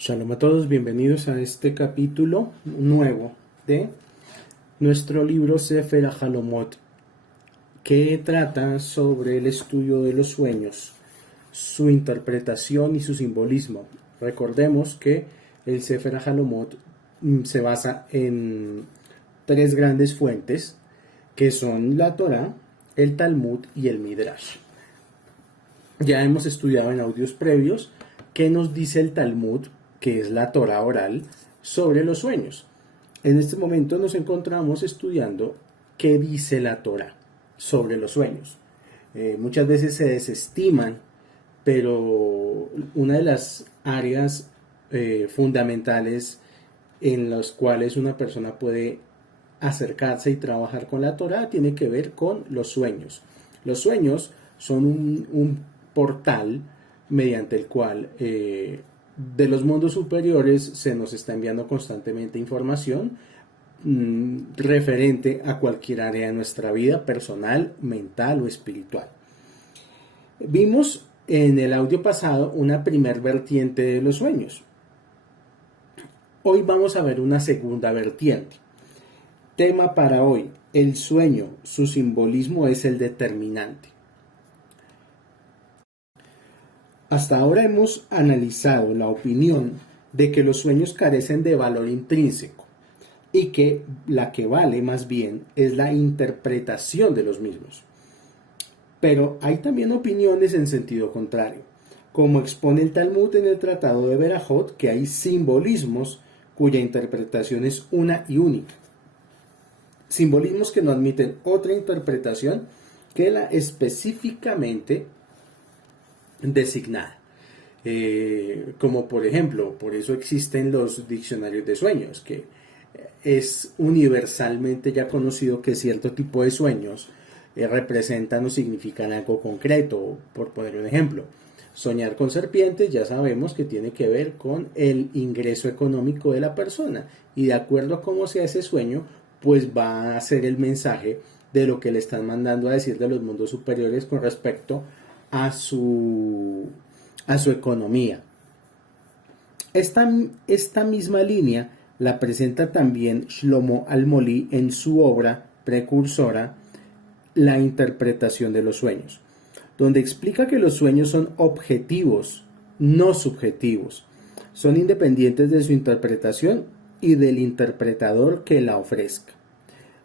Shalom a todos, bienvenidos a este capítulo nuevo de nuestro libro Sefer HaHalomot, que trata sobre el estudio de los sueños, su interpretación y su simbolismo. Recordemos que el Sefer HaHalomot se basa en tres grandes fuentes, que son la Torá, el Talmud y el Midrash. Ya hemos estudiado en audios previos qué nos dice el Talmud, que es la Torá oral, sobre los sueños. En este momento nos encontramos estudiando qué dice la Torá sobre los sueños. Muchas veces se desestiman, pero una de las áreas fundamentales en las cuales una persona puede acercarse y trabajar con la Torá tiene que ver con los sueños. Los sueños son un portal mediante el cual de los mundos superiores se nos está enviando constantemente información referente a cualquier área de nuestra vida personal, mental o espiritual. Vimos en el audio pasado una primer vertiente de los sueños. Hoy vamos a ver una segunda vertiente. Tema para hoy: el sueño, su simbolismo es el determinante. Hasta ahora hemos analizado la opinión de que los sueños carecen de valor intrínseco y que la que vale más bien es la interpretación de los mismos. Pero hay también opiniones en sentido contrario, como expone el Talmud en el Tratado de Berajot, que hay simbolismos cuya interpretación es una y única. Simbolismos que no admiten otra interpretación que la específicamente designada. Como por ejemplo, por eso existen los diccionarios de sueños, que es universalmente ya conocido que cierto tipo de sueños representan o significan algo concreto. Por poner un ejemplo, soñar con serpientes ya sabemos que tiene que ver con el ingreso económico de la persona, y de acuerdo a cómo sea ese sueño, pues va a ser el mensaje de lo que le están mandando a decir de los mundos superiores con respecto a su economía. Esta misma línea la presenta también Shlomo Almoli en su obra precursora La interpretación de los sueños, donde explica que los sueños son objetivos, no subjetivos. Son independientes de su interpretación y del interpretador que la ofrezca.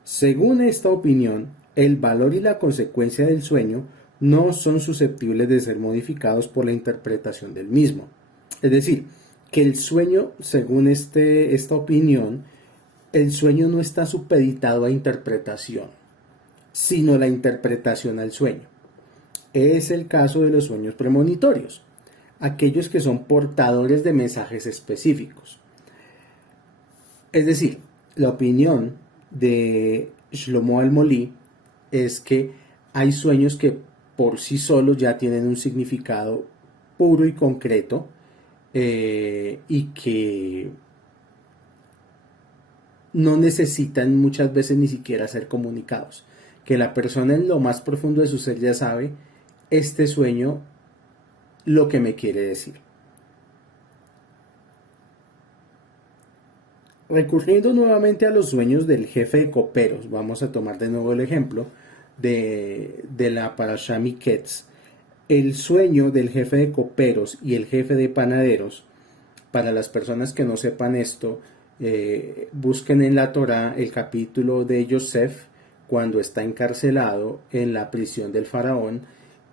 Según esta opinión, el valor y la consecuencia del sueño no son susceptibles de ser modificados por la interpretación del mismo. Es decir, que el sueño, según esta opinión, el sueño no está supeditado a interpretación, sino la interpretación al sueño. Es el caso de los sueños premonitorios, aquellos que son portadores de mensajes específicos. Es decir, la opinión de Shlomo Almoli es que hay sueños que por sí solos ya tienen un significado puro y concreto, y que no necesitan muchas veces ni siquiera ser comunicados, que la persona en lo más profundo de su ser ya sabe este sueño lo que me quiere decir. Recurriendo nuevamente a los sueños del jefe de coperos, vamos a tomar de nuevo el ejemplo de la Parashá Miketz. El sueño del jefe de coperos y el jefe de panaderos, para las personas que no sepan esto, busquen en la Torá el capítulo de Yosef cuando está encarcelado en la prisión del faraón,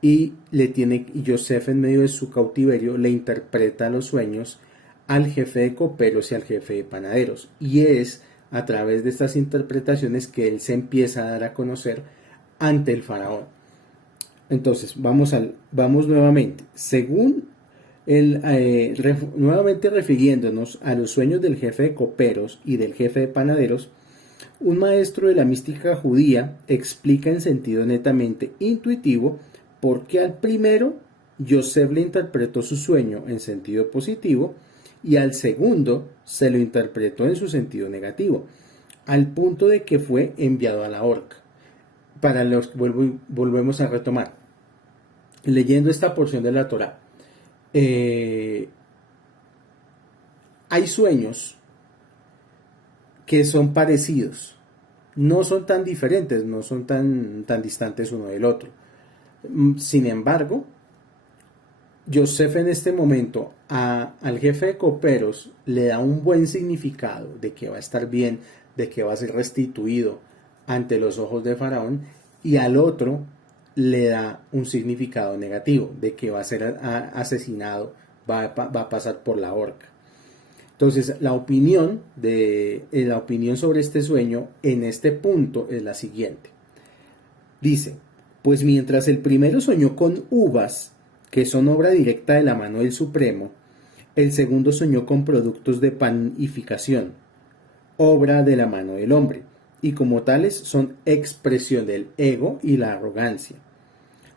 y Yosef en medio de su cautiverio le interpreta los sueños al jefe de coperos y al jefe de panaderos, y es a través de estas interpretaciones que él se empieza a dar a conocer ante el faraón. Entonces, vamos nuevamente. Según nuevamente refiriéndonos a los sueños del jefe de coperos y del jefe de panaderos, un maestro de la mística judía explica en sentido netamente intuitivo por qué al primero Yosef le interpretó su sueño en sentido positivo y al segundo se lo interpretó en su sentido negativo, al punto de que fue enviado a la horca. Volvemos a retomar. Leyendo esta porción de la Torá, hay sueños que son parecidos, no son tan diferentes, no son tan distantes uno del otro. Sin embargo, Yosef en este momento al jefe de coperos le da un buen significado de que va a estar bien, de que va a ser restituido ante los ojos de Faraón, y al otro le da un significado negativo, de que va a ser asesinado, va a pasar por la horca. Entonces, la opinión sobre este sueño en este punto es la siguiente. Dice, pues mientras el primero soñó con uvas, que son obra directa de la mano del Supremo, el segundo soñó con productos de panificación, obra de la mano del hombre, y como tales son expresión del ego y la arrogancia.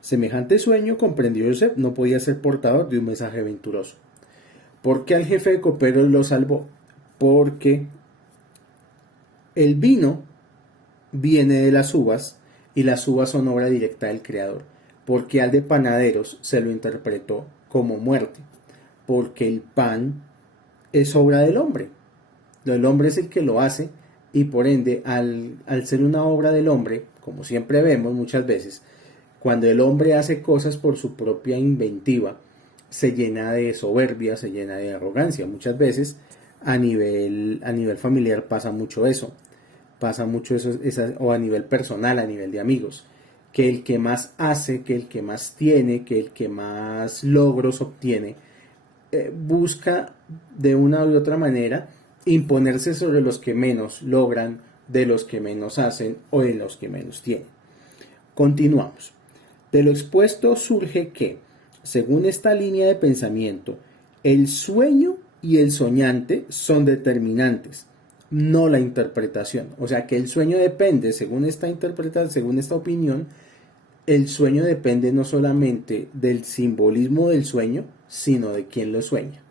Semejante sueño, comprendió Yosef, no podía ser portador de un mensaje venturoso. ¿Por qué al jefe de coperos lo salvó? Porque el vino viene de las uvas y las uvas son obra directa del Creador. Porque al de panaderos se lo interpretó como muerte. Porque el pan es obra del hombre. El hombre es el que lo hace y por ende al ser una obra del hombre, como siempre vemos muchas veces, cuando el hombre hace cosas por su propia inventiva, se llena de soberbia, se llena de arrogancia. Muchas veces a nivel familiar pasa mucho eso. O a nivel personal, a nivel de amigos. Que el que más hace, que el que más tiene, que el que más logros obtiene, busca de una u otra manera imponerse sobre los que menos logran, de los que menos hacen o de los que menos tienen. Continuamos. De lo expuesto surge que, según esta línea de pensamiento, el sueño y el soñante son determinantes, no la interpretación. O sea que el sueño depende, según esta interpretación, según esta opinión, el sueño depende no solamente del simbolismo del sueño, sino de quién lo sueña,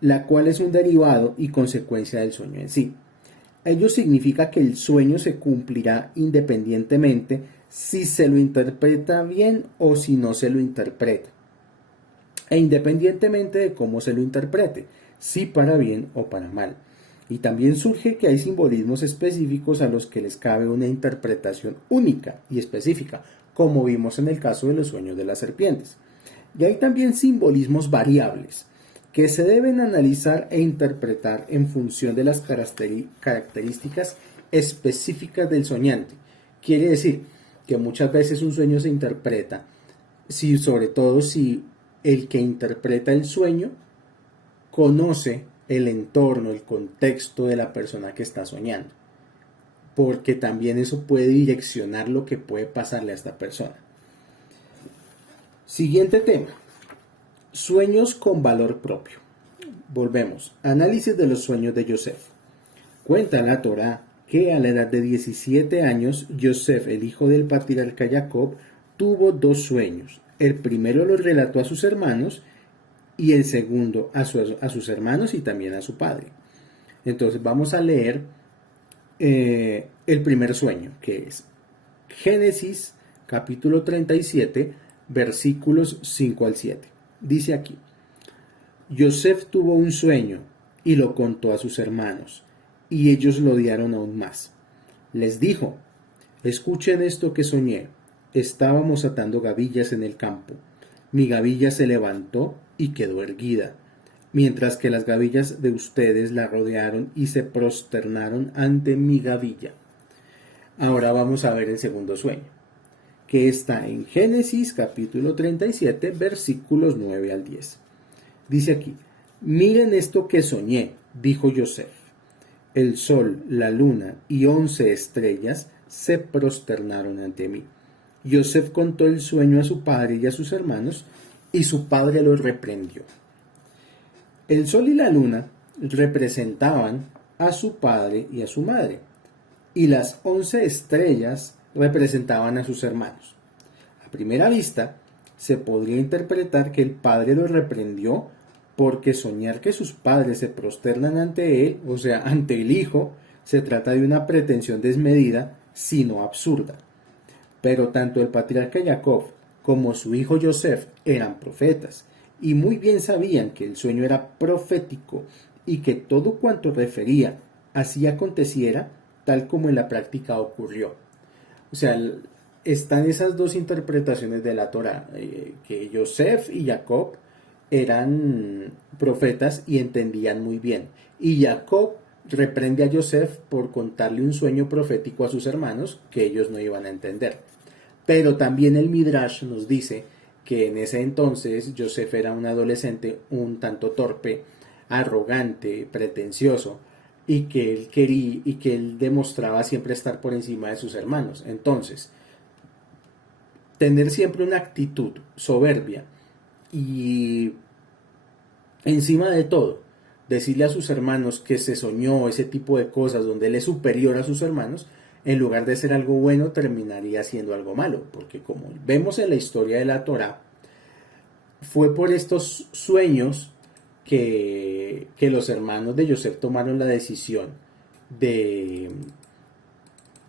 la cual es un derivado y consecuencia del sueño en sí. Ello significa que el sueño se cumplirá independientemente si se lo interpreta bien o si no se lo interpreta, e independientemente de cómo se lo interprete, si para bien o para mal. Y también surge que hay simbolismos específicos a los que les cabe una interpretación única y específica, como vimos en el caso de los sueños de las serpientes. Y hay también simbolismos variables, que se deben analizar e interpretar en función de las características específicas del soñante. Quiere decir que muchas veces un sueño se interpreta, sobre todo si el que interpreta el sueño conoce el entorno, el contexto de la persona que está soñando, porque también eso puede direccionar lo que puede pasarle a esta persona. Siguiente tema. Sueños con valor propio. Volvemos. Análisis de los sueños de Yosef. Cuenta la Torá que a la edad de 17 años, Yosef, el hijo del patriarca Jacob, tuvo dos sueños. El primero lo relató a sus hermanos y el segundo a sus hermanos y también a su padre. Entonces vamos a leer el primer sueño, que es Génesis capítulo 37, versículos 5 al 7. Dice aquí: Yosef tuvo un sueño y lo contó a sus hermanos, y ellos lo odiaron aún más. Les dijo: escuchen esto que soñé. Estábamos atando gavillas en el campo. Mi gavilla se levantó y quedó erguida, mientras que las gavillas de ustedes la rodearon y se prosternaron ante mi gavilla. Ahora vamos a ver el segundo sueño, que está en Génesis capítulo 37, versículos 9 al 10. Dice aquí: miren esto que soñé, dijo Yosef. El sol, la luna y 11 estrellas se prosternaron ante mí. Yosef contó el sueño a su padre y a sus hermanos, y su padre lo reprendió. El sol y la luna representaban a su padre y a su madre, y las 11 estrellas representaban a sus hermanos. A primera vista, se podría interpretar que el padre lo reprendió porque soñar que sus padres se prosternan ante él, o sea, ante el hijo, se trata de una pretensión desmedida, sino absurda. Pero tanto el patriarca Jacob como su hijo Yosef eran profetas, y muy bien sabían que el sueño era profético y que todo cuanto refería así aconteciera tal como en la práctica ocurrió. O sea, están esas dos interpretaciones de la Torá, que Yosef y Jacob eran profetas y entendían muy bien. Y Jacob reprende a Yosef por contarle un sueño profético a sus hermanos que ellos no iban a entender. Pero también el Midrash nos dice que en ese entonces Yosef era un adolescente un tanto torpe, arrogante, pretencioso, y que él quería y que él demostraba siempre estar por encima de sus hermanos. Entonces, tener siempre una actitud soberbia y encima de todo, decirle a sus hermanos que se soñó ese tipo de cosas donde él es superior a sus hermanos, en lugar de ser algo bueno, terminaría siendo algo malo, porque como vemos en la historia de la Torá, fue por estos sueños que los hermanos de Yosef tomaron la decisión de,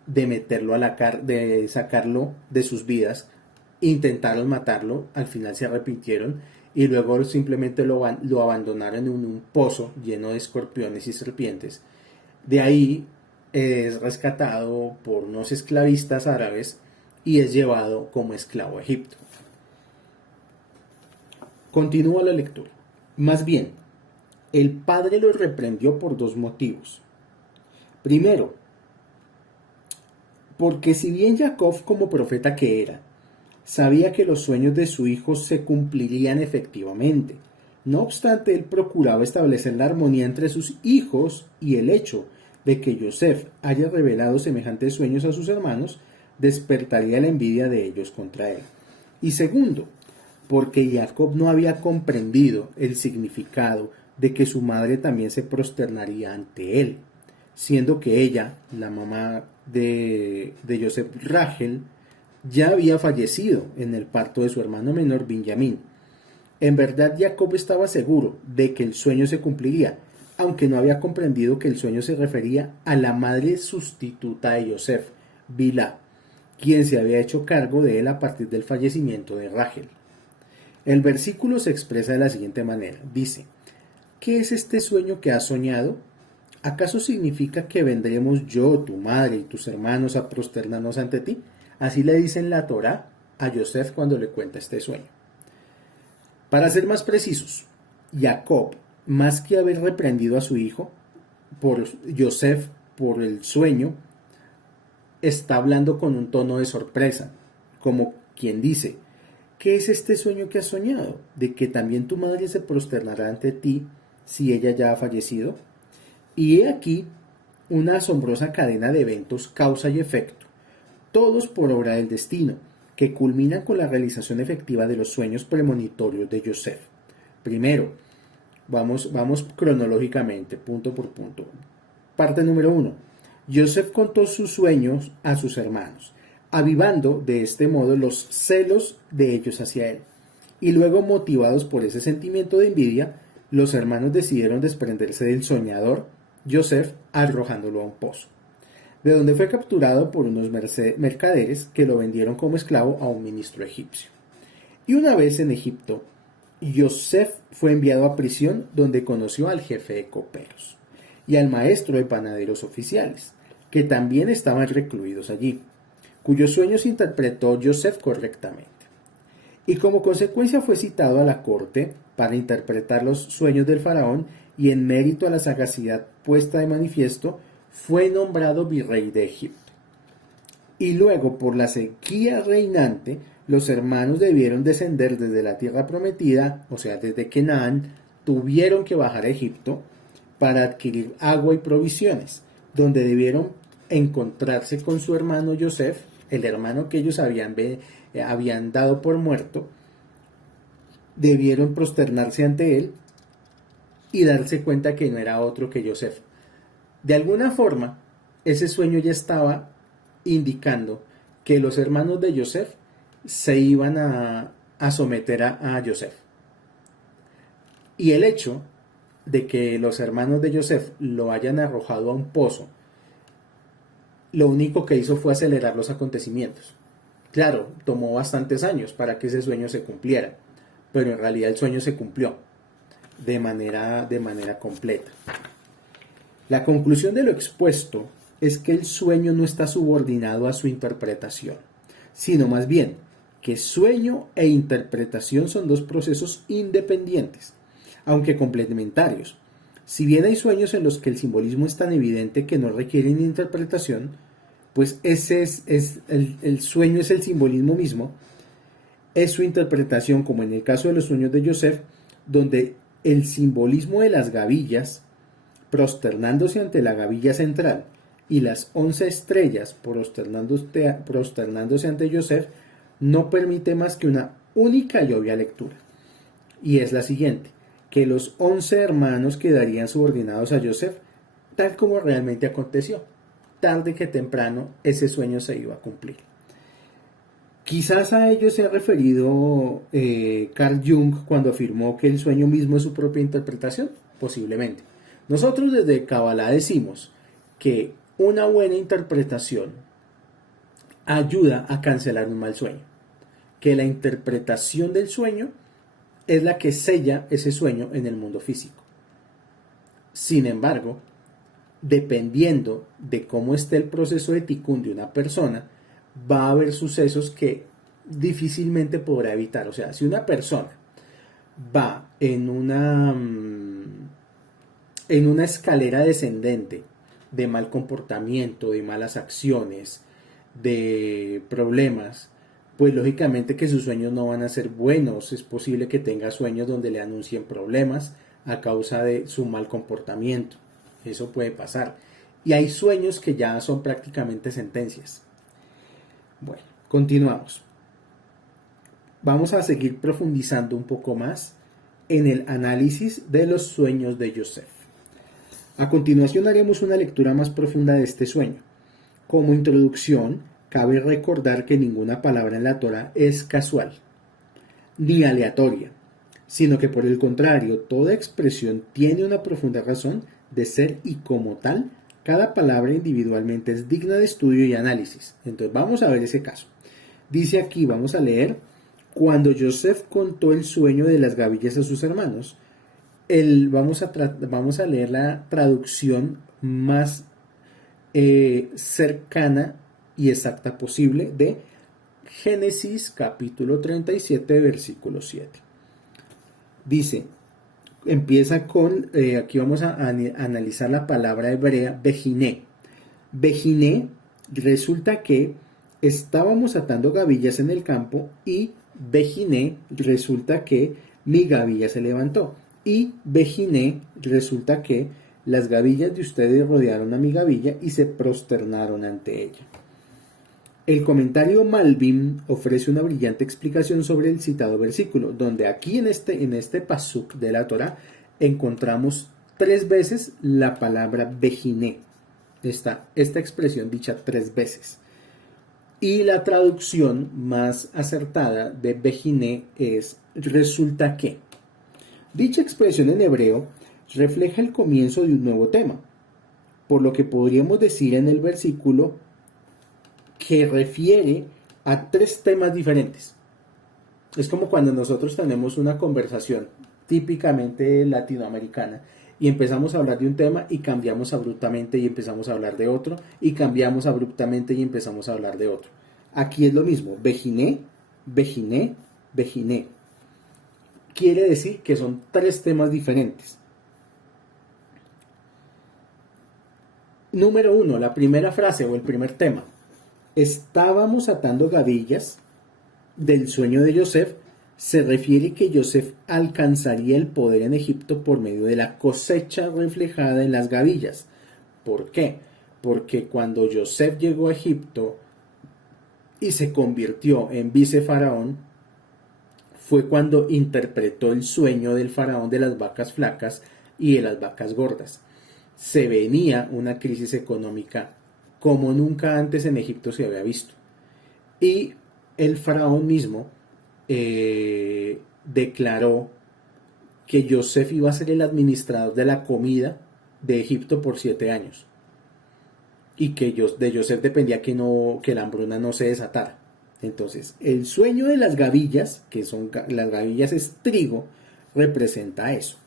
de meterlo a la de sacarlo de sus vidas, intentaron matarlo, al final se arrepintieron y luego simplemente lo abandonaron en un pozo lleno de escorpiones y serpientes. De ahí es rescatado por unos esclavistas árabes y es llevado como esclavo a Egipto. Continúa la lectura. Más bien, el padre lo reprendió por dos motivos. Primero, porque si bien Jacob, como profeta que era, sabía que los sueños de su hijo se cumplirían efectivamente, no obstante él procuraba establecer la armonía entre sus hijos, y el hecho de que Yosef haya revelado semejantes sueños a sus hermanos despertaría la envidia de ellos contra él. Y segundo, porque Jacob no había comprendido el significado de que su madre también se prosternaría ante él, siendo que ella, la mamá de Yosef, Rachel, ya había fallecido en el parto de su hermano menor Benjamín. En verdad Jacob estaba seguro de que el sueño se cumpliría, aunque no había comprendido que el sueño se refería a la madre sustituta de Yosef, Bilhá, quien se había hecho cargo de él a partir del fallecimiento de Rachel. El versículo se expresa de la siguiente manera. Dice, ¿qué es este sueño que has soñado? ¿Acaso significa que vendremos yo, tu madre y tus hermanos a prosternarnos ante ti? Así le dice en la Torá a Yosef cuando le cuenta este sueño. Para ser más precisos, Jacob, más que haber reprendido a su hijo, por Yosef, por el sueño, está hablando con un tono de sorpresa, como quien dice, ¿qué es este sueño que has soñado? ¿De que también tu madre se prosternará ante ti si ella ya ha fallecido? Y he aquí una asombrosa cadena de eventos causa y efecto, todos por obra del destino, que culminan con la realización efectiva de los sueños premonitorios de Yosef. Primero, vamos cronológicamente, punto por punto. Parte número 1. Yosef contó sus sueños a sus hermanos, avivando de este modo los celos de ellos hacia él. Y luego, motivados por ese sentimiento de envidia, los hermanos decidieron desprenderse del soñador Yosef, arrojándolo a un pozo, de donde fue capturado por unos mercaderes que lo vendieron como esclavo a un ministro egipcio. Y una vez en Egipto, Yosef fue enviado a prisión, donde conoció al jefe de coperos y al maestro de panaderos oficiales, que también estaban recluidos allí, cuyos sueños interpretó Yosef correctamente. Y como consecuencia fue citado a la corte para interpretar los sueños del faraón, y en mérito a la sagacidad puesta de manifiesto, fue nombrado virrey de Egipto. Y luego, por la sequía reinante, los hermanos debieron descender desde la tierra prometida, o sea, desde Canaán, tuvieron que bajar a Egipto para adquirir agua y provisiones, donde debieron encontrarse con su hermano Yosef, el hermano que ellos habían dado por muerto. Debieron prosternarse ante él y darse cuenta que no era otro que Yosef. De alguna forma, ese sueño ya estaba indicando que los hermanos de Yosef se iban a someter a Yosef. Y el hecho de que los hermanos de Yosef lo hayan arrojado a un pozo, lo único que hizo fue acelerar los acontecimientos. Claro, tomó bastantes años para que ese sueño se cumpliera, pero en realidad el sueño se cumplió de manera completa. La conclusión de lo expuesto es que el sueño no está subordinado a su interpretación, sino más bien que sueño e interpretación son dos procesos independientes, aunque complementarios. Si bien hay sueños en los que el simbolismo es tan evidente que no requieren interpretación, pues el sueño es el simbolismo mismo, es su interpretación, como en el caso de los sueños de Yosef, donde el simbolismo de las gavillas, prosternándose ante la gavilla central, y las 11 estrellas prosternándose ante Yosef, no permite más que una única y obvia lectura. Y es la siguiente, que los 11 hermanos quedarían subordinados a Yosef, tal como realmente aconteció. Tarde que temprano ese sueño se iba a cumplir. Quizás a ello se ha referido Carl Jung cuando afirmó que el sueño mismo es su propia interpretación, posiblemente. Nosotros desde Kabbalah decimos que una buena interpretación ayuda a cancelar un mal sueño, que la interpretación del sueño es la que sella ese sueño en el mundo físico. Sin embargo, dependiendo de cómo esté el proceso de tikkun de una persona, va a haber sucesos que difícilmente podrá evitar. O sea, si una persona va en una escalera descendente de mal comportamiento, de malas acciones, de problemas, pues lógicamente que sus sueños no van a ser buenos. Es posible que tenga sueños donde le anuncien problemas a causa de su mal comportamiento. Eso puede pasar. Y hay sueños que ya son prácticamente sentencias. Bueno, continuamos. Vamos a seguir profundizando un poco más en el análisis de los sueños de Yosef. A continuación haremos una lectura más profunda de este sueño. Como introducción, cabe recordar que ninguna palabra en la Torá es casual, ni aleatoria, sino que por el contrario, toda expresión tiene una profunda razón de ser y como tal, cada palabra individualmente es digna de estudio y análisis. Entonces vamos a ver ese caso. Dice aquí, vamos a leer, cuando Yosef contó el sueño de las gavillas a sus hermanos, vamos a leer la traducción más cercana y exacta posible de Génesis capítulo 37 versículo 7. Dice, empieza con, aquí vamos a analizar la palabra hebrea bejiné. Bejiné resulta que estábamos atando gavillas en el campo y bejiné resulta que mi gavilla se levantó. Y bejiné resulta que las gavillas de ustedes rodearon a mi gavilla y se prosternaron ante ella. El comentario Malbim ofrece una brillante explicación sobre el citado versículo, donde aquí en este pasuk de la Torá encontramos 3 veces la palabra bejiné. Esta expresión dicha 3 veces. Y la traducción más acertada de bejiné es resulta que. Dicha expresión en hebreo refleja el comienzo de un nuevo tema, por lo que podríamos decir en el versículo que refiere a 3 temas diferentes. Es como cuando nosotros tenemos una conversación típicamente latinoamericana y empezamos a hablar de un tema y cambiamos abruptamente y empezamos a hablar de otro y cambiamos abruptamente y empezamos a hablar de otro. Aquí es lo mismo, bejiné, bejiné, bejiné. Quiere decir que son 3 temas diferentes. Número 1, la primera frase o el primer tema. Estábamos atando gavillas del sueño de Yosef. Se refiere que Yosef alcanzaría el poder en Egipto por medio de la cosecha reflejada en las gavillas. ¿Por qué? Porque cuando Yosef llegó a Egipto y se convirtió en vicefaraón, fue cuando interpretó el sueño del faraón de las vacas flacas y de las vacas gordas. Se venía una crisis económica como nunca antes en Egipto se había visto. Y el faraón mismo declaró que Yosef iba a ser el administrador de la comida de Egipto por 7 años. Y que de Yosef dependía que la hambruna no se desatara. Entonces, el sueño de las gavillas, que son las gavillas es trigo, representa eso.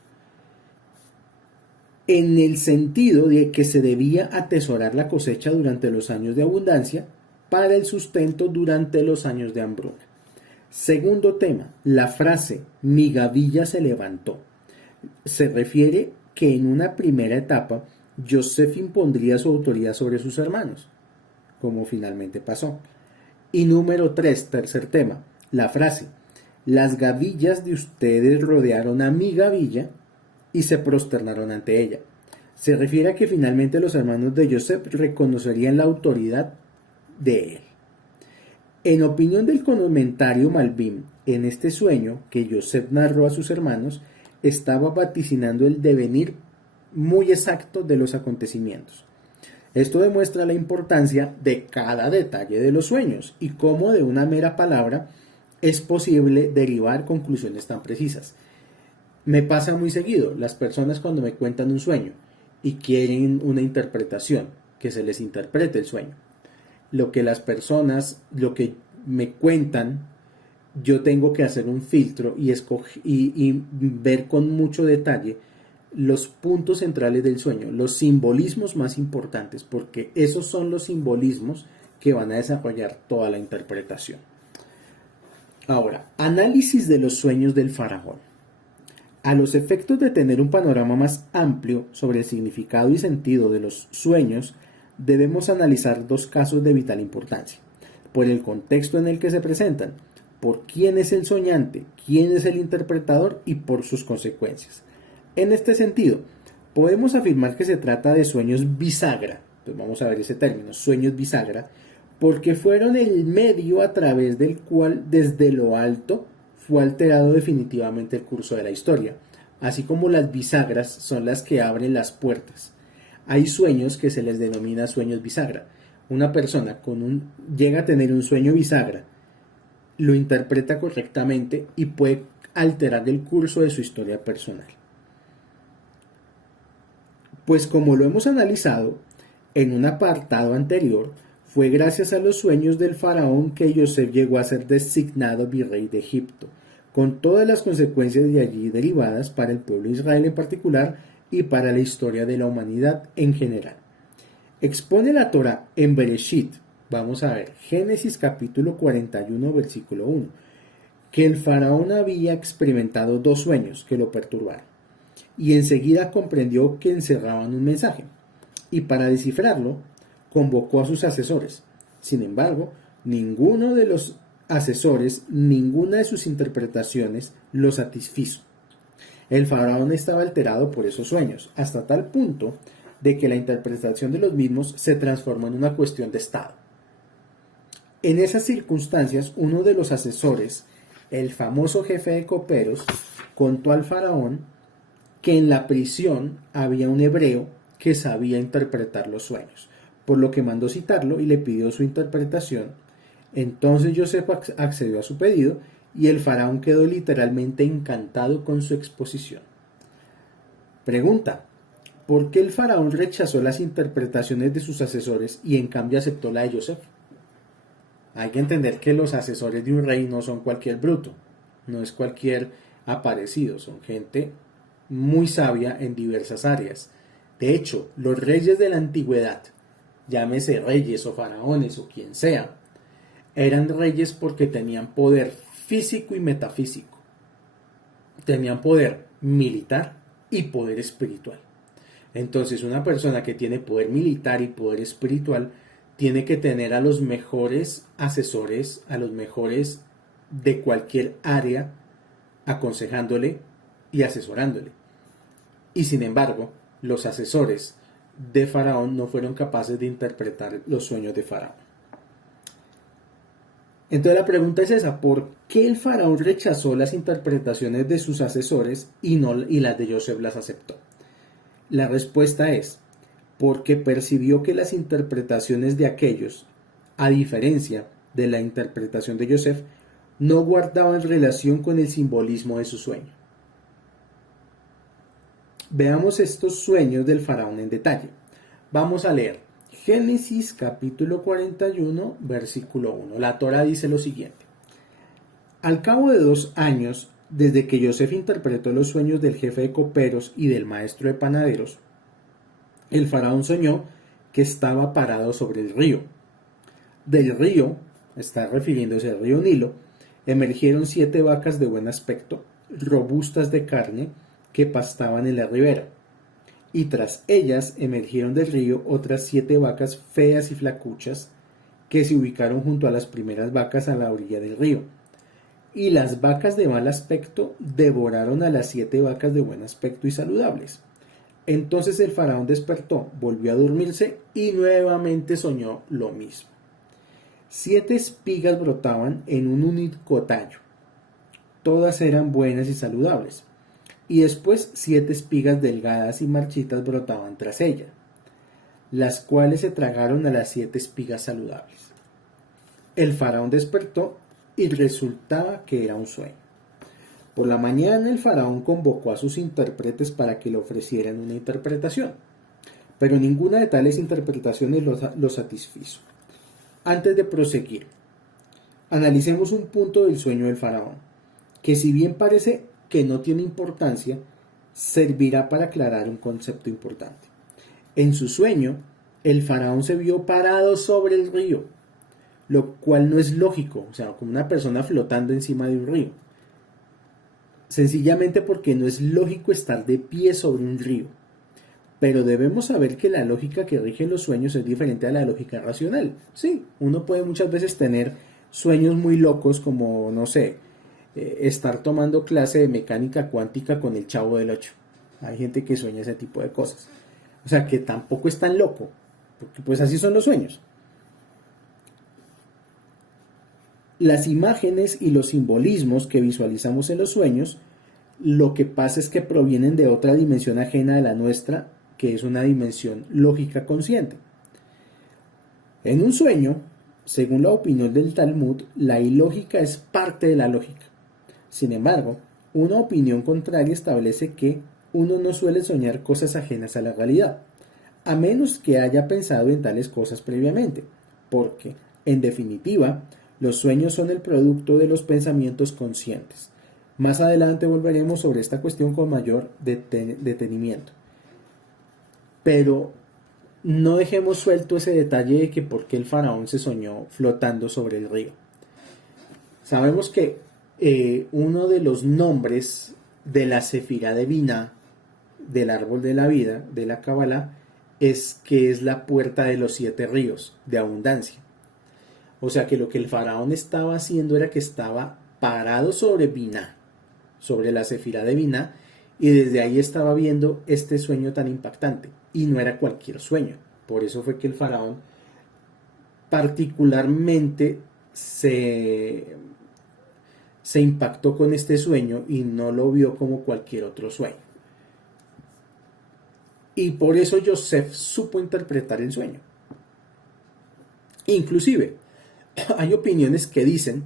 En el sentido de que se debía atesorar la cosecha durante los años de abundancia para el sustento durante los años de hambruna. Segundo tema, la frase mi gavilla se levantó. Se refiere que en una primera etapa Yosef impondría su autoridad sobre sus hermanos, como finalmente pasó. Y número 3, tercer tema, la frase las gavillas de ustedes rodearon a mi gavilla y se prosternaron ante ella. Se refiere a que finalmente los hermanos de Yosef reconocerían la autoridad de él. En opinión del comentario Malbim, en este sueño que Yosef narró a sus hermanos, estaba vaticinando el devenir muy exacto de los acontecimientos. Esto demuestra la importancia de cada detalle de los sueños y cómo de una mera palabra es posible derivar conclusiones tan precisas. Me pasa muy seguido, las personas cuando me cuentan un sueño y quieren una interpretación, que se les interprete el sueño. Lo que las personas, lo que me cuentan, yo tengo que hacer un filtro y ver con mucho detalle los puntos centrales del sueño, los simbolismos más importantes, porque esos son los simbolismos que van a desarrollar toda la interpretación. Ahora, análisis de los sueños del faraón. A los efectos de tener un panorama más amplio sobre el significado y sentido de los sueños, debemos analizar dos casos de vital importancia, por el contexto en el que se presentan, por quién es el soñante, quién es el interpretador y por sus consecuencias. En este sentido, podemos afirmar que se trata de sueños bisagra, entonces vamos a ver ese término, sueños bisagra, porque fueron el medio a través del cual desde lo alto fue alterado definitivamente el curso de la historia, así como las bisagras son las que abren las puertas. Hay sueños que se les denomina sueños bisagra. Una persona llega a tener un sueño bisagra, lo interpreta correctamente y puede alterar el curso de su historia personal. Pues como lo hemos analizado en un apartado anterior, fue gracias a los sueños del faraón que Yosef llegó a ser designado virrey de Egipto, con todas las consecuencias de allí derivadas para el pueblo de Israel en particular y para la historia de la humanidad en general. Expone la Torá en Bereshit, vamos a ver, Génesis capítulo 41, versículo 1, que el faraón había experimentado dos sueños que lo perturbaron, y enseguida comprendió que encerraban un mensaje, y para descifrarlo, convocó a sus asesores. Sin embargo, ninguno de los asesores, ninguna de sus interpretaciones lo satisfizo. El faraón estaba alterado por esos sueños, hasta tal punto de que la interpretación de los mismos se transformó en una cuestión de Estado. En esas circunstancias, uno de los asesores, el famoso jefe de coperos, contó al faraón que en la prisión había un hebreo que sabía interpretar los sueños, por lo que mandó citarlo y le pidió su interpretación. Entonces Yosef accedió a su pedido y el faraón quedó literalmente encantado con su exposición. Pregunta: ¿por qué el faraón rechazó las interpretaciones de sus asesores y en cambio aceptó la de Yosef? Hay que entender que los asesores de un rey no son cualquier bruto, no es cualquier aparecido, son gente muy sabia en diversas áreas. De hecho, los reyes de la antigüedad, llámese reyes o faraones o quien sea, eran reyes porque tenían poder físico y metafísico. Tenían poder militar y poder espiritual. Entonces, una persona que tiene poder militar y poder espiritual tiene que tener a los mejores asesores, a los mejores de cualquier área, aconsejándole y asesorándole. Y sin embargo, los asesores de Faraón no fueron capaces de interpretar los sueños de Faraón. Entonces la pregunta es esa: ¿por qué el faraón rechazó las interpretaciones de sus asesores y las de Yosef las aceptó? La respuesta es porque percibió que las interpretaciones de aquellos, a diferencia de la interpretación de Yosef, no guardaban relación con el simbolismo de su sueño. Veamos estos sueños del faraón en detalle. Vamos a leer Génesis capítulo 41, versículo 1. La Torá dice lo siguiente. Al cabo de 2 años, desde que Yosef interpretó los sueños del jefe de coperos y del maestro de panaderos, el faraón soñó que estaba parado sobre el río. Del río, está refiriéndose al río Nilo, emergieron 7 vacas de buen aspecto, robustas de carne, que pastaban en la ribera. Y tras ellas emergieron del río otras 7 vacas feas y flacuchas, que se ubicaron junto a las primeras vacas a la orilla del río. Y las vacas de mal aspecto devoraron a las 7 vacas de buen aspecto y saludables. Entonces el faraón despertó, volvió a dormirse y nuevamente soñó lo mismo. 7 espigas brotaban en un único tallo. Todas eran buenas y saludables. Y después 7 espigas delgadas y marchitas brotaban tras ella, las cuales se tragaron a las 7 espigas saludables. El faraón despertó y resultaba que era un sueño. Por la mañana el faraón convocó a sus intérpretes para que le ofrecieran una interpretación, pero ninguna de tales interpretaciones lo satisfizo. Antes de proseguir, analicemos un punto del sueño del faraón, que si bien parece que no tiene importancia, servirá para aclarar un concepto importante. En su sueño, el faraón se vio parado sobre el río, lo cual no es lógico, o sea, como una persona flotando encima de un río. Sencillamente porque no es lógico estar de pie sobre un río. Pero debemos saber que la lógica que rige los sueños es diferente a la lógica racional. Sí, uno puede muchas veces tener sueños muy locos como, no sé, estar tomando clase de mecánica cuántica con el Chavo del 8. Hay gente que sueña ese tipo de cosas. O sea, que tampoco es tan loco, porque pues así son los sueños. Las imágenes y los simbolismos que visualizamos en los sueños, lo que pasa es que provienen de otra dimensión ajena a la nuestra, que es una dimensión lógica consciente. En un sueño, según la opinión del Talmud, la ilógica es parte de la lógica. Sin embargo, una opinión contraria establece que uno no suele soñar cosas ajenas a la realidad, a menos que haya pensado en tales cosas previamente, porque, en definitiva, los sueños son el producto de los pensamientos conscientes. Más adelante volveremos sobre esta cuestión con mayor detenimiento. Pero no dejemos suelto ese detalle de que por qué el faraón se soñó flotando sobre el río. Sabemos que uno de los nombres de la Sefirá de Biná, del árbol de la vida, de la Kabbalah, es que es la puerta de los 7 ríos de abundancia. O sea que lo que el faraón estaba haciendo era que estaba parado sobre Biná, sobre la Sefirá de Biná, y desde ahí estaba viendo este sueño tan impactante. Y no era cualquier sueño. Por eso fue que el faraón particularmente se impactó con este sueño y no lo vio como cualquier otro sueño. Y por eso Yosef supo interpretar el sueño. Inclusive, hay opiniones que dicen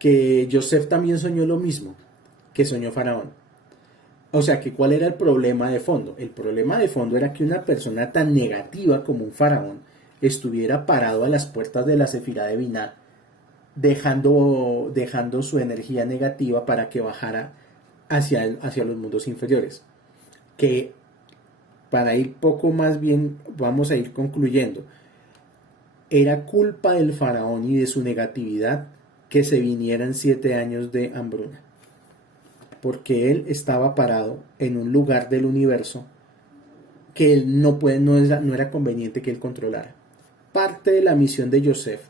que Yosef también soñó lo mismo que soñó Faraón. O sea, que ¿cuál era el problema de fondo? El problema de fondo era que una persona tan negativa como un faraón estuviera parado a las puertas de la Sefirá de Biná, dejando su energía negativa para que bajara hacia los mundos inferiores. Que para ir poco más bien, vamos a ir concluyendo, era culpa del faraón y de su negatividad que se vinieran 7 años de hambruna, porque él estaba parado en un lugar del universo que él no era conveniente que él controlara. Parte de la misión de Yosef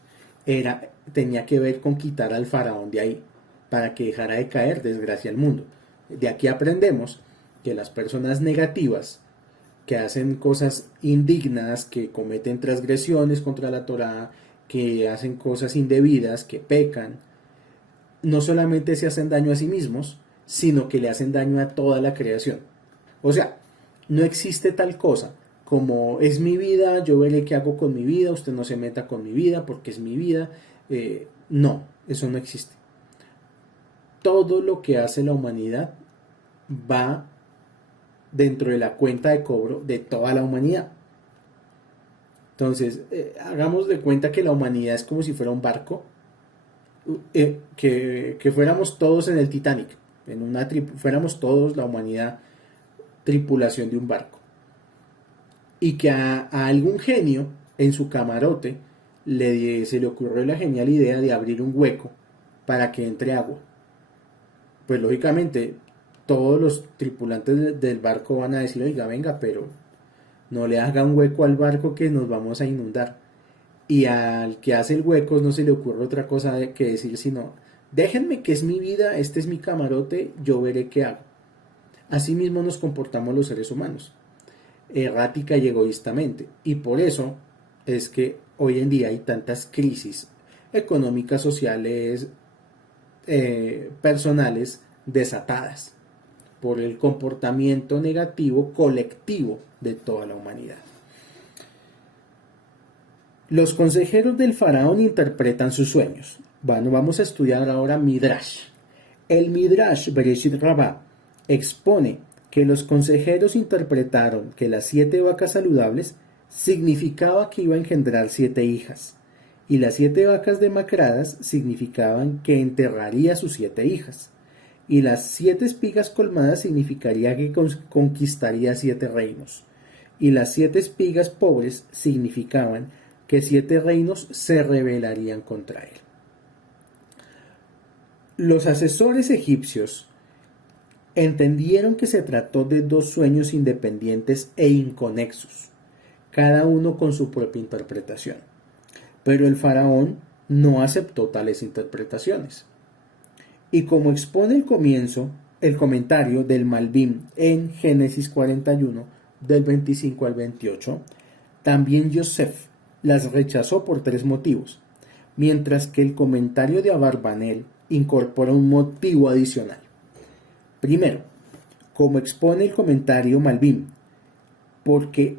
tenía que ver con quitar al faraón de ahí, para que dejara de caer desgracia al mundo. De aquí aprendemos que las personas negativas, que hacen cosas indignas, que cometen transgresiones contra la Torá, que hacen cosas indebidas, que pecan, no solamente se hacen daño a sí mismos, sino que le hacen daño a toda la creación. O sea, no existe tal cosa como es mi vida, yo veré qué hago con mi vida, usted no se meta con mi vida porque es mi vida. No, eso no existe. Todo lo que hace la humanidad va dentro de la cuenta de cobro de toda la humanidad. Entonces, hagamos de cuenta que la humanidad es como si fuera un barco, que fuéramos todos en el Titanic, fuéramos todos la humanidad tripulación de un barco. Y que a algún genio en su camarote se le ocurrió la genial idea de abrir un hueco para que entre agua. Pues lógicamente todos los tripulantes del barco van a decir, oiga, venga, pero no le haga un hueco al barco que nos vamos a inundar. Y al que hace el hueco no se le ocurre otra cosa que decir, sino, déjenme que es mi vida, este es mi camarote, yo veré qué hago. Así mismo nos comportamos los seres humanos, errática y egoístamente. Y por eso es que hoy en día hay tantas crisis económicas, sociales, personales desatadas por el comportamiento negativo colectivo de toda la humanidad. Los consejeros del faraón interpretan sus sueños. Bueno, vamos a estudiar ahora Midrash. El Midrash Bereshit Rabbah expone que los consejeros interpretaron que las 7 vacas saludables significaba que iba a engendrar 7 hijas, y las 7 vacas demacradas significaban que enterraría sus 7 hijas, y las 7 espigas colmadas significaría que conquistaría 7 reinos, y las 7 espigas pobres significaban que 7 reinos se rebelarían contra él. Los asesores egipcios entendieron que se trató de 2 sueños independientes e inconexos, cada uno con su propia interpretación. Pero el faraón no aceptó tales interpretaciones. Y como expone el comentario del Malbim en Génesis 41, del 25 al 28, también Yosef las rechazó por 3 motivos, mientras que el comentario de Abarbanel incorpora un motivo adicional. Primero, como expone el comentario Malbim, porque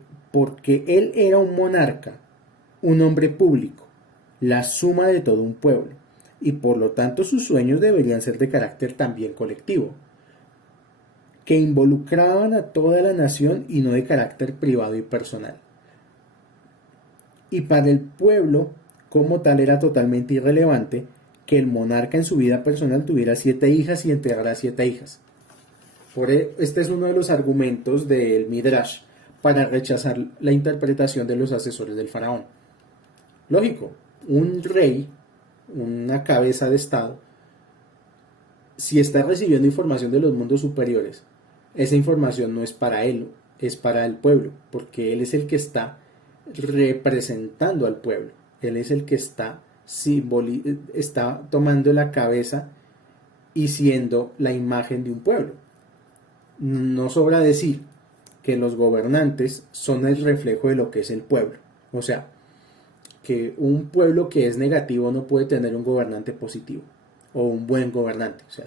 él era un monarca, un hombre público, la suma de todo un pueblo, y por lo tanto sus sueños deberían ser de carácter también colectivo, que involucraban a toda la nación y no de carácter privado y personal. Y para el pueblo como tal era totalmente irrelevante que el monarca en su vida personal tuviera 7 hijas y enterrara 7 hijas. Este es uno de los argumentos del Midrash para rechazar la interpretación de los asesores del faraón. Lógico, un rey, una cabeza de estado, si está recibiendo información de los mundos superiores, esa información no es para él, es para el pueblo, porque él es el que está representando al pueblo, él es el que está tomando la cabeza y siendo la imagen de un pueblo. No sobra decir que los gobernantes son el reflejo de lo que es el pueblo. O sea, que un pueblo que es negativo no puede tener un gobernante positivo o un buen gobernante. O sea,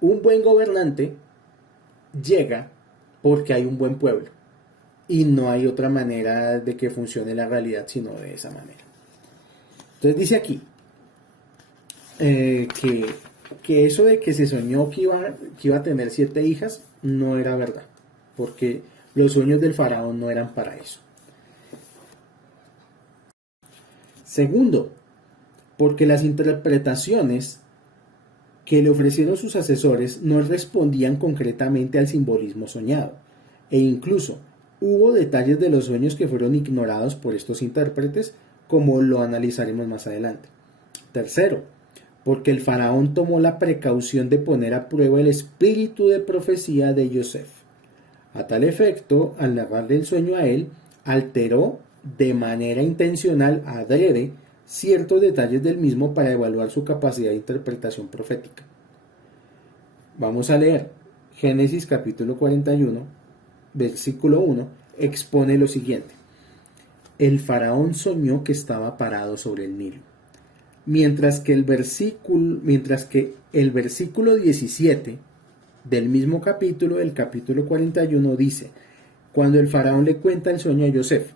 un buen gobernante llega porque hay un buen pueblo y no hay otra manera de que funcione la realidad sino de esa manera. Entonces dice aquí que eso de que se soñó que iba a tener 7 hijas no era verdad, porque los sueños del faraón no eran para eso. Segundo, porque las interpretaciones que le ofrecieron sus asesores no respondían concretamente al simbolismo soñado, e incluso hubo detalles de los sueños que fueron ignorados por estos intérpretes, como lo analizaremos más adelante. Tercero, porque el faraón tomó la precaución de poner a prueba el espíritu de profecía de Yosef. A tal efecto, al narrarle el sueño a él, alteró de manera intencional, adrede, ciertos detalles del mismo para evaluar su capacidad de interpretación profética. Vamos a leer Génesis capítulo 41, versículo 1, expone lo siguiente. El faraón soñó que estaba parado sobre el Nilo. Mientras que el versículo 17 del mismo capítulo, del capítulo 41, dice, cuando el faraón le cuenta el sueño a Yosef,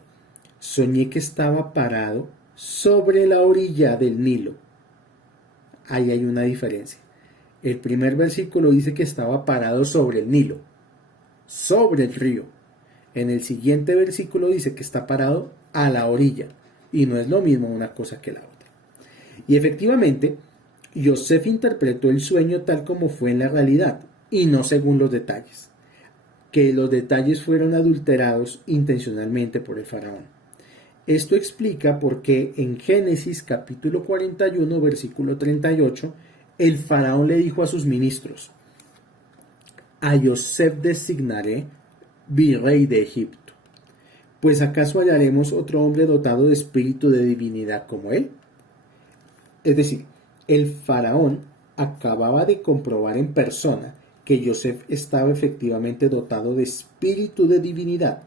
soñé que estaba parado sobre la orilla del Nilo. Ahí hay una diferencia. El primer versículo dice que estaba parado sobre el Nilo, sobre el río. En el siguiente versículo dice que está parado a la orilla. Y no es lo mismo una cosa que la otra. Y efectivamente, Yosef interpretó el sueño tal como fue en la realidad, y no según los detalles, que los detalles fueron adulterados intencionalmente por el faraón. Esto explica por qué en Génesis capítulo 41, versículo 38, el faraón le dijo a sus ministros: a Yosef designaré virrey de Egipto, pues ¿acaso hallaremos otro hombre dotado de espíritu de divinidad como él? Es decir, el faraón acababa de comprobar en persona que Yosef estaba efectivamente dotado de espíritu de divinidad,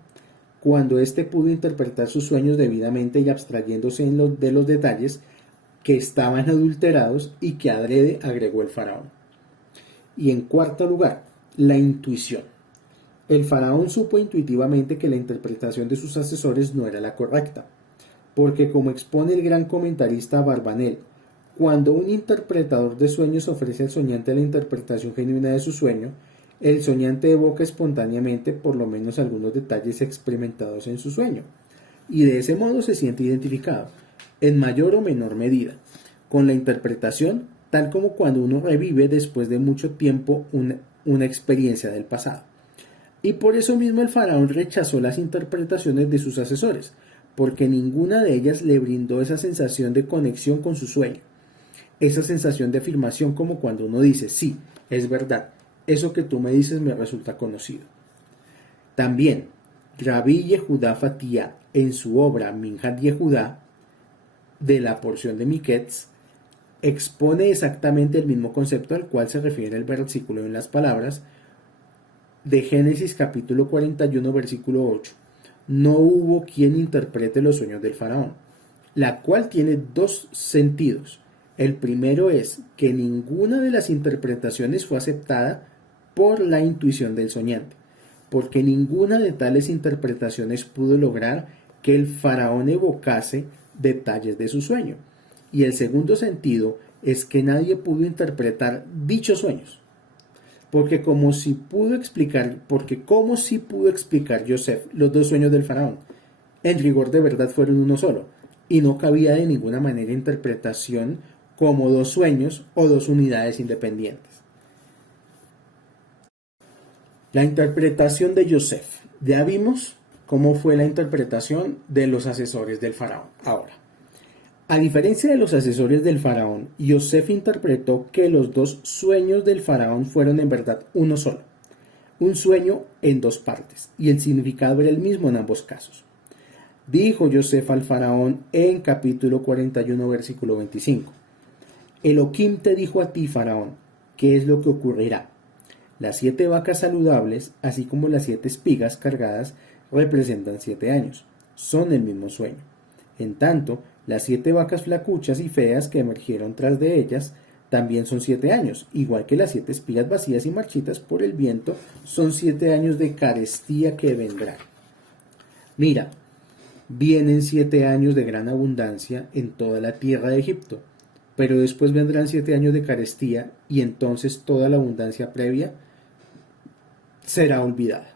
cuando éste pudo interpretar sus sueños debidamente y abstrayéndose de los detalles que estaban adulterados y que adrede agregó el faraón. Y en cuarto lugar, la intuición. El faraón supo intuitivamente que la interpretación de sus asesores no era la correcta, porque como expone el gran comentarista Barbanel, cuando un interpretador de sueños ofrece al soñante la interpretación genuina de su sueño, el soñante evoca espontáneamente por lo menos algunos detalles experimentados en su sueño, y de ese modo se siente identificado, en mayor o menor medida, con la interpretación, tal como cuando uno revive después de mucho tiempo una experiencia del pasado. Y por eso mismo el faraón rechazó las interpretaciones de sus asesores, porque ninguna de ellas le brindó esa sensación de conexión con su sueño, esa sensación de afirmación como cuando uno dice: sí, es verdad, eso que tú me dices me resulta conocido. También, Rabbi Yehudá Fatía, en su obra Minhat Yehudá, de la porción de Miketz, expone exactamente el mismo concepto al cual se refiere el versículo en las palabras de Génesis capítulo 41, versículo 8. No hubo quien interprete los sueños del faraón, la cual tiene dos sentidos. El primero es que ninguna de las interpretaciones fue aceptada por la intuición del soñante, porque ninguna de tales interpretaciones pudo lograr que el faraón evocase detalles de su sueño. Y el segundo sentido es que nadie pudo interpretar dichos sueños, porque como si pudo explicar Yosef los dos sueños del faraón, en rigor de verdad fueron uno solo, y no cabía de ninguna manera interpretación como dos sueños o dos unidades independientes. La interpretación de Yosef. Ya vimos cómo fue la interpretación de los asesores del faraón. Ahora, a diferencia de los asesores del faraón, Yosef interpretó que los dos sueños del faraón fueron en verdad uno solo, un sueño en dos partes, y el significado era el mismo en ambos casos. Dijo Yosef al faraón en capítulo 41, versículo 25: Elohim te dijo a ti, faraón, ¿qué es lo que ocurrirá? Las 7 vacas saludables, así como las 7 espigas cargadas, representan 7 años. Son el mismo sueño. En tanto, las 7 vacas flacuchas y feas que emergieron tras de ellas también son 7 años, igual que las 7 espigas vacías y marchitas por el viento son 7 años de carestía que vendrán. Mira, vienen 7 años de gran abundancia en toda la tierra de Egipto, pero después vendrán 7 años de carestía y entonces toda la abundancia previa será olvidada.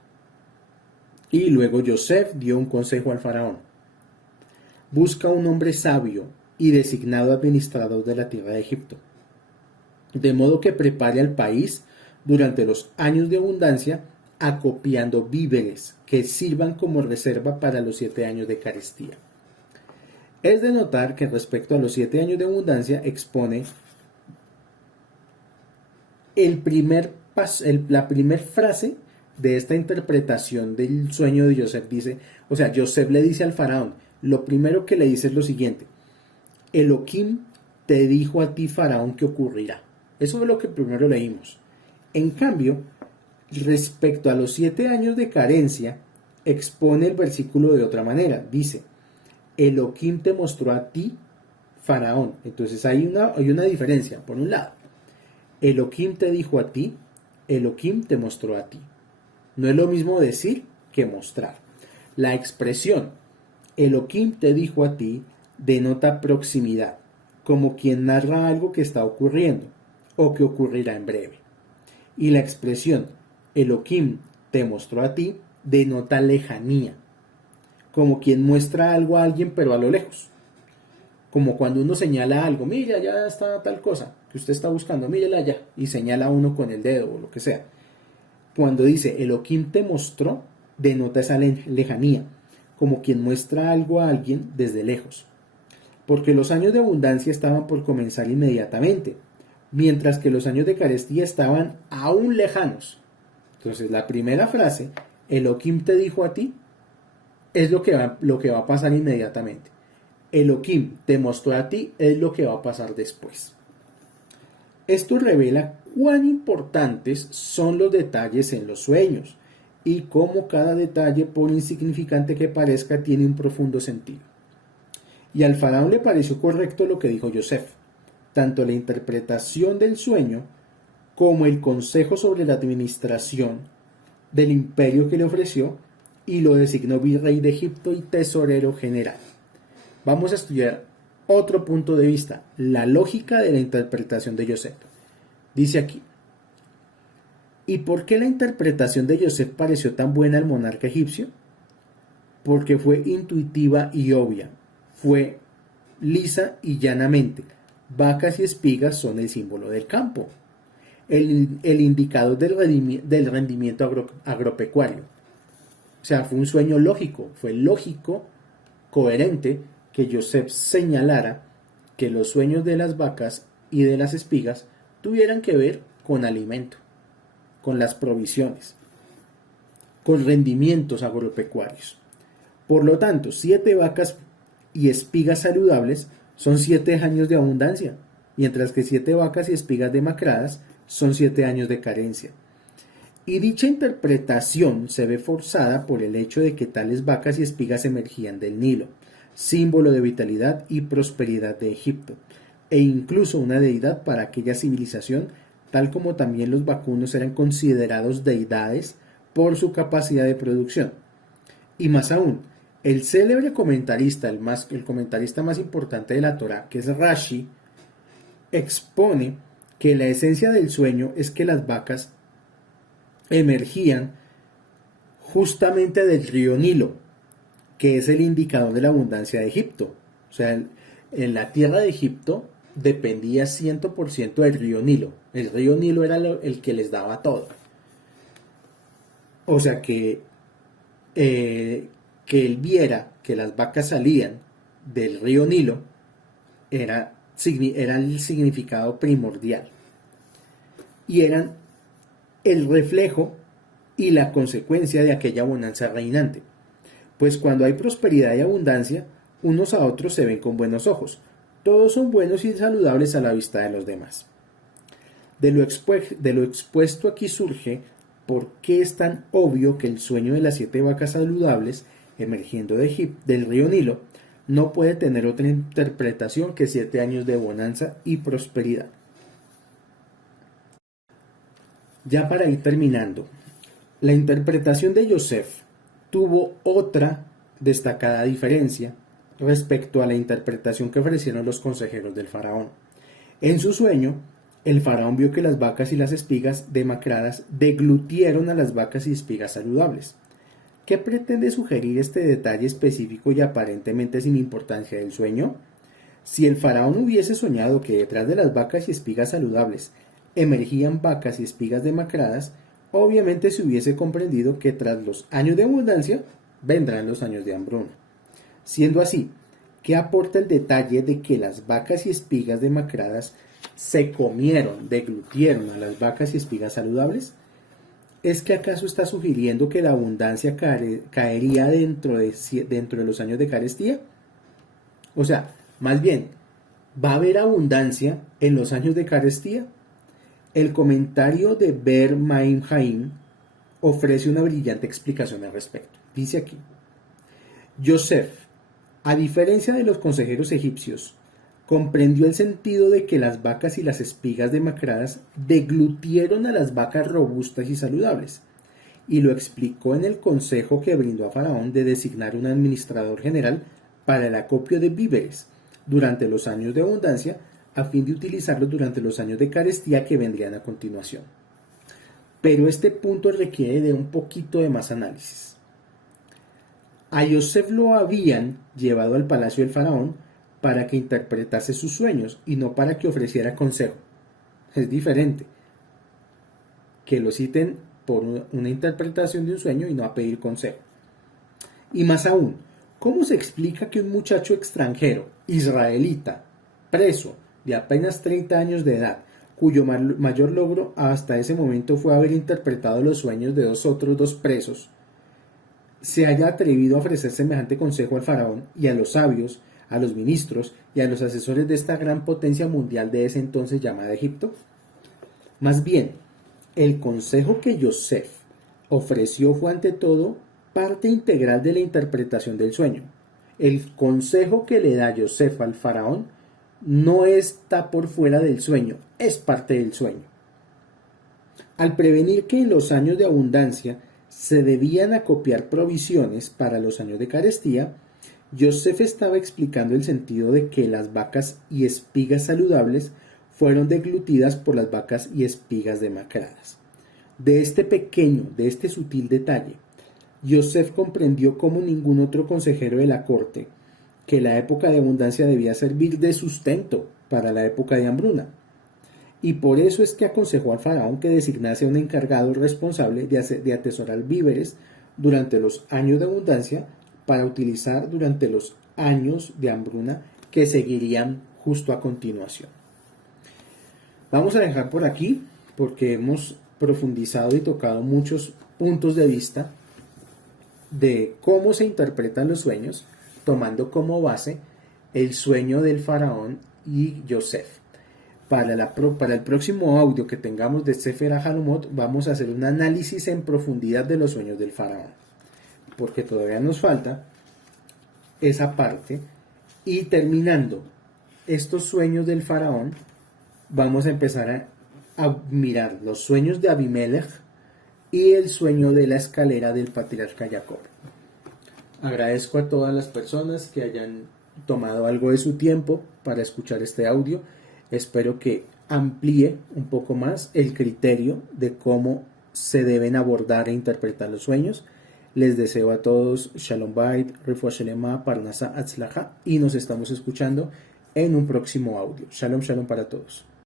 Y luego Yosef dio un consejo al faraón: busca un hombre sabio y designado administrador de la tierra de Egipto, de modo que prepare al país durante los años de abundancia, acopiando víveres que sirvan como reserva para los 7 años de carestía. Es de notar que respecto a los 7 años de abundancia expone la primera frase de esta interpretación del sueño de Yosef. Dice, o sea, Yosef le dice al faraón, lo primero que le dice es lo siguiente: Elohim te dijo a ti, faraón, que ocurrirá. Eso es lo que primero leímos. En cambio, respecto a los 7 años de carencia, expone el versículo de otra manera. Dice, Elohim te mostró a ti, faraón. Entonces hay una diferencia. Por un lado, Elohim te dijo a ti, Elohim te mostró a ti. No es lo mismo decir que mostrar. La expresión Elohim te dijo a ti denota proximidad, como quien narra algo que está ocurriendo o que ocurrirá en breve. Y la expresión Elohim te mostró a ti denota lejanía, como quien muestra algo a alguien pero a lo lejos. Como cuando uno señala algo, mira, ya está tal cosa que usted está buscando, mírela allá, y señala a uno con el dedo o lo que sea. Cuando dice Elohim te mostró, denota esa lejanía, como quien muestra algo a alguien desde lejos. Porque los años de abundancia estaban por comenzar inmediatamente, mientras que los años de carestía estaban aún lejanos. Entonces la primera frase, Elohim te dijo a ti, es lo que va a pasar inmediatamente. Elohim te mostró a ti, es lo que va a pasar después. Esto revela cuán importantes son los detalles en los sueños y cómo cada detalle, por insignificante que parezca, tiene un profundo sentido. Y al faraón le pareció correcto lo que dijo Yosef. Tanto la interpretación del sueño como el consejo sobre la administración del imperio que le ofreció, y lo designó virrey de Egipto y tesorero general. Vamos a estudiar otro punto de vista, la lógica de la interpretación de Yosef. Dice aquí, ¿y por qué la interpretación de Yosef pareció tan buena al monarca egipcio? Porque fue intuitiva y obvia, fue lisa y llanamente. Vacas y espigas son el símbolo del campo, el indicador del rendimiento agropecuario. O sea, fue un sueño lógico, fue lógico, coherente, que Yosef señalara que los sueños de las vacas y de las espigas tuvieran que ver con alimento, con las provisiones, con rendimientos agropecuarios. Por lo tanto, 7 vacas y espigas saludables son 7 años de abundancia, mientras que 7 vacas y espigas demacradas son 7 años de carencia. Y dicha interpretación se ve forzada por el hecho de que tales vacas y espigas emergían del Nilo, símbolo de vitalidad y prosperidad de Egipto, e incluso una deidad para aquella civilización, tal como también los vacunos eran considerados deidades por su capacidad de producción. Y más aún, el célebre comentarista, el comentarista más importante de la Torá, que es Rashi, expone que la esencia del sueño es que las vacas emergían justamente del río Nilo, que es el indicador de la abundancia de Egipto. O sea, en la tierra de Egipto dependía 100% del río Nilo. El río Nilo era el que les daba todo. O sea que él viera que las vacas salían del río Nilo era el significado primordial. Y eran el reflejo y la consecuencia de aquella bonanza reinante. Pues cuando hay prosperidad y abundancia, unos a otros se ven con buenos ojos. Todos son buenos y saludables a la vista de los demás. De lo expuesto aquí surge por qué es tan obvio que el sueño de las 7 vacas saludables emergiendo del río Nilo no puede tener otra interpretación que 7 años de bonanza y prosperidad. Ya para ir terminando, la interpretación de Yosef tuvo otra destacada diferencia respecto a la interpretación que ofrecieron los consejeros del faraón. En su sueño, el faraón vio que las vacas y las espigas demacradas deglutieron a las vacas y espigas saludables. ¿Qué pretende sugerir este detalle específico y aparentemente sin importancia del sueño? Si el faraón hubiese soñado que detrás de las vacas y espigas saludables emergían vacas y espigas demacradas, obviamente se hubiese comprendido que tras los años de abundancia vendrán los años de hambruna. Siendo así, ¿qué aporta el detalle de que las vacas y espigas demacradas se comieron, deglutieron a las vacas y espigas saludables? ¿Es que acaso está sugiriendo que la abundancia caería dentro de los años de carestía? O sea, más bien, ¿va a haber abundancia en los años de carestía? El comentario de Ber Maim Haim ofrece una brillante explicación al respecto. Dice aquí, Yosef, a diferencia de los consejeros egipcios, comprendió el sentido de que las vacas y las espigas demacradas deglutieron a las vacas robustas y saludables, y lo explicó en el consejo que brindó a Faraón de designar un administrador general para el acopio de víveres durante los años de abundancia, a fin de utilizarlos durante los años de carestía que vendrían a continuación. Pero este punto requiere de un poquito de más análisis. A Yosef lo habían llevado al palacio del faraón para que interpretase sus sueños y no para que ofreciera consejo. Es diferente que lo citen por una interpretación de un sueño y no a pedir consejo. Y más aún, ¿cómo se explica que un muchacho extranjero, israelita, preso, de apenas 30 años de edad, cuyo mayor logro hasta ese momento fue haber interpretado los sueños de otros dos presos, se haya atrevido a ofrecer semejante consejo al faraón y a los sabios, a los ministros y a los asesores de esta gran potencia mundial de ese entonces llamada Egipto? Más bien, el consejo que Yosef ofreció fue ante todo parte integral de la interpretación del sueño. El consejo que le da Yosef al faraón no está por fuera del sueño, es parte del sueño. Al prevenir que en los años de abundancia se debían acopiar provisiones para los años de carestía, Yosef estaba explicando el sentido de que las vacas y espigas saludables fueron deglutidas por las vacas y espigas demacradas. De este sutil detalle, Yosef comprendió como ningún otro consejero de la corte que la época de abundancia debía servir de sustento para la época de hambruna. Y por eso es que aconsejó al faraón que designase a un encargado responsable de atesorar víveres durante los años de abundancia para utilizar durante los años de hambruna que seguirían justo a continuación. Vamos a dejar por aquí porque hemos profundizado y tocado muchos puntos de vista de cómo se interpretan los sueños, tomando como base el sueño del faraón y Yosef. Para el próximo audio que tengamos de Sefer HaChalomot vamos a hacer un análisis en profundidad de los sueños del faraón, porque todavía nos falta esa parte. Y terminando estos sueños del faraón, vamos a empezar a mirar los sueños de Abimelech y el sueño de la escalera del patriarca Jacob. Agradezco a todas las personas que hayan tomado algo de su tiempo para escuchar este audio. Espero que amplíe un poco más el criterio de cómo se deben abordar e interpretar los sueños. Les deseo a todos Shalom Bait, Refuah Shelema, Parnasa Atzlaja, y nos estamos escuchando en un próximo audio. Shalom, shalom para todos.